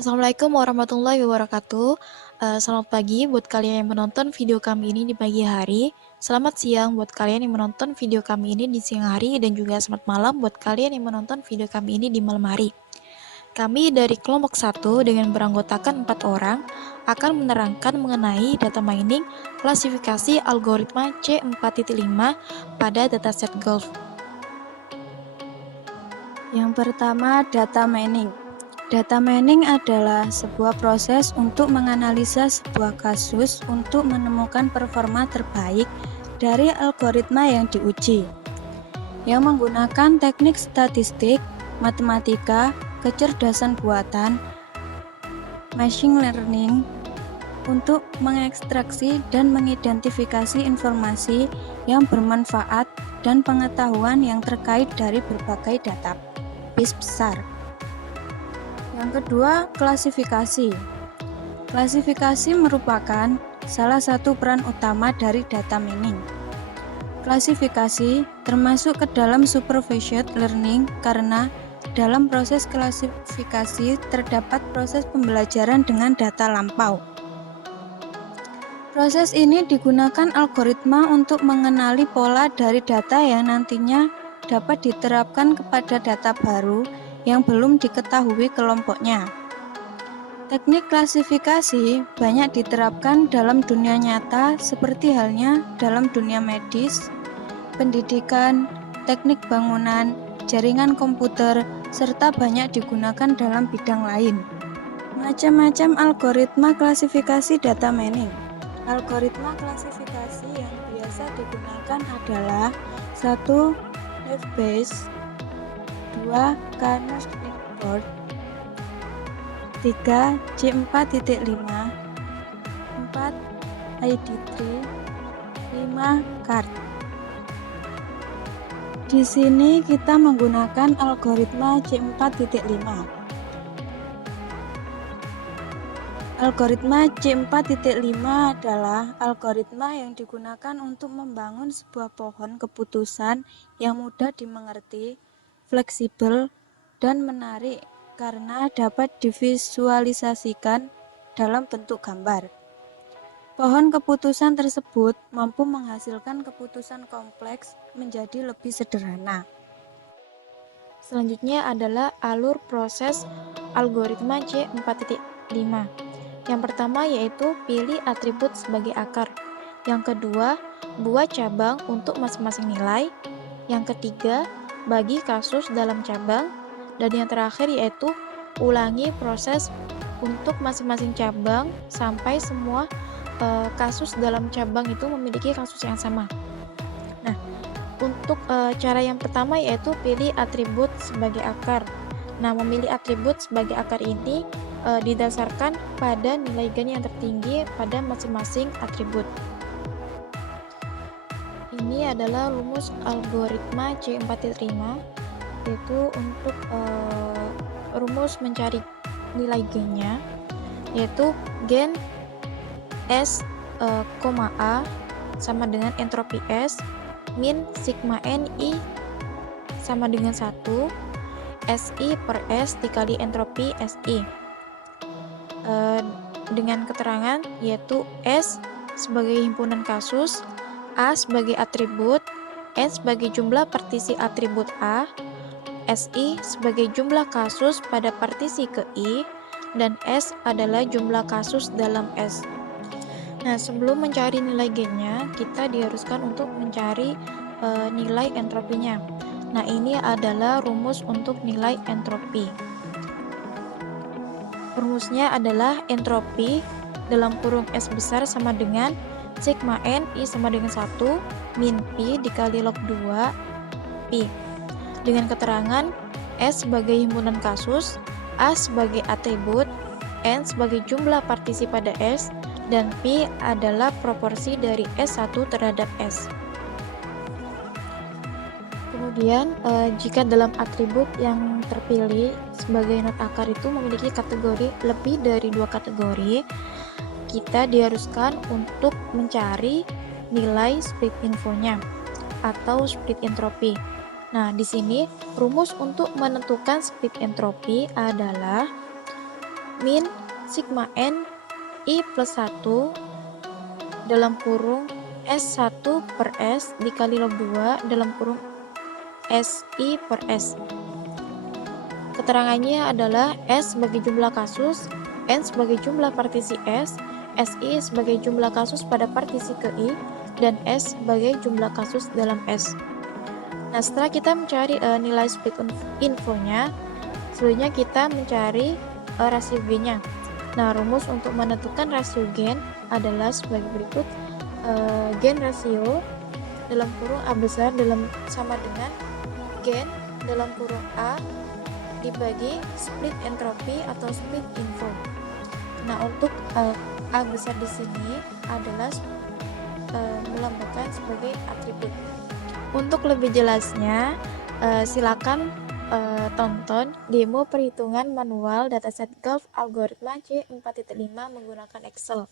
Assalamualaikum warahmatullahi wabarakatuh. Selamat pagi buat kalian yang menonton video kami ini di pagi hari. Selamat siang buat kalian yang menonton video kami ini di siang hari, dan juga selamat malam buat kalian yang menonton video kami ini di malam hari. Kami dari kelompok 1 dengan beranggotakan 4 orang akan menerangkan mengenai data mining klasifikasi algoritma C4.5 pada dataset Golf. Yang pertama, data mining. Data mining adalah sebuah proses untuk menganalisa sebuah kasus untuk menemukan performa terbaik dari algoritma yang diuji, yang menggunakan teknik statistik, matematika, kecerdasan buatan, machine learning untuk mengekstraksi dan mengidentifikasi informasi yang bermanfaat dan pengetahuan yang terkait dari berbagai database besar. Yang kedua, klasifikasi. Klasifikasi merupakan salah satu peran utama dari data mining. Klasifikasi termasuk ke dalam supervised learning karena dalam proses klasifikasi terdapat proses pembelajaran dengan data lampau. Proses ini digunakan algoritma untuk mengenali pola dari data yang nantinya dapat diterapkan kepada data baru yang belum diketahui kelompoknya. Teknik klasifikasi banyak diterapkan dalam dunia nyata seperti halnya dalam dunia medis, pendidikan, teknik bangunan, jaringan komputer, serta banyak digunakan dalam bidang lain. Macam-macam algoritma klasifikasi data mining. Algoritma klasifikasi yang biasa digunakan adalah 1. Naive-Bayes, 2. Canonical, 3. C4.5, 4. ID3, 5. CART. Di sini kita menggunakan algoritma C4.5. Algoritma C4.5 adalah algoritma yang digunakan untuk membangun sebuah pohon keputusan yang mudah dimengerti, fleksibel, dan menarik karena dapat divisualisasikan dalam bentuk gambar. Pohon keputusan tersebut mampu menghasilkan keputusan kompleks menjadi lebih sederhana. Selanjutnya adalah alur proses algoritma C4.5. Yang pertama yaitu pilih atribut sebagai akar. Yang kedua, buat cabang untuk masing-masing nilai. Yang ketiga, bagi kasus dalam cabang. Dan yang terakhir yaitu ulangi proses untuk masing-masing cabang sampai semua kasus dalam cabang itu memiliki kasus yang sama. Nah, untuk cara yang pertama yaitu pilih atribut sebagai akar. Nah, memilih atribut sebagai akar ini didasarkan pada nilai gain yang tertinggi pada masing-masing atribut. Ini adalah rumus algoritma C4.5, yaitu untuk rumus mencari nilai gainnya, yaitu gain S, A sama dengan entropi S, min sigma NI sama dengan 1, SI per S dikali entropi SI. Dengan keterangan yaitu S sebagai himpunan kasus, A sebagai atribut, N sebagai jumlah partisi atribut A, SI sebagai jumlah kasus pada partisi ke I, dan S adalah jumlah kasus dalam S. Nah, sebelum mencari nilai gainnya, kita diharuskan untuk mencari nilai entropinya. Nah, ini adalah rumus untuk nilai entropi. Rumusnya adalah entropi dalam kurung S besar sama dengan sigma N I sama dengan 1 min Pi dikali log 2 Pi. Dengan keterangan S sebagai himpunan kasus, A sebagai atribut, N sebagai jumlah partisi pada S, dan Pi adalah proporsi dari S1 terhadap S. Kemudian, jika dalam atribut yang terpilih sebagai not akar itu memiliki kategori lebih dari 2 kategori, kita diharuskan untuk mencari nilai split infonya atau split entropi. Nah, di sini rumus untuk menentukan split entropi adalah min sigma n I plus 1 dalam kurung S1 per S dikali log 2 dalam kurung SI per S. Keterangannya adalah S sebagai jumlah kasus, N sebagai jumlah partisi S, SI sebagai jumlah kasus pada partisi ke I, dan S sebagai jumlah kasus dalam S. Nah, setelah kita mencari nilai split infonya, selanjutnya kita mencari rasio G-nya. Nah, rumus untuk menentukan rasio gen adalah sebagai berikut. Gen rasio dalam kurung A besar sama dengan gen dalam kurung A dibagi split entropi atau split info. Nah, untuk A besar di sini adalah melambangkan sebagai atribut. Untuk lebih jelasnya, silakan tonton demo perhitungan manual dataset Gulf algoritma C4.5 menggunakan Excel.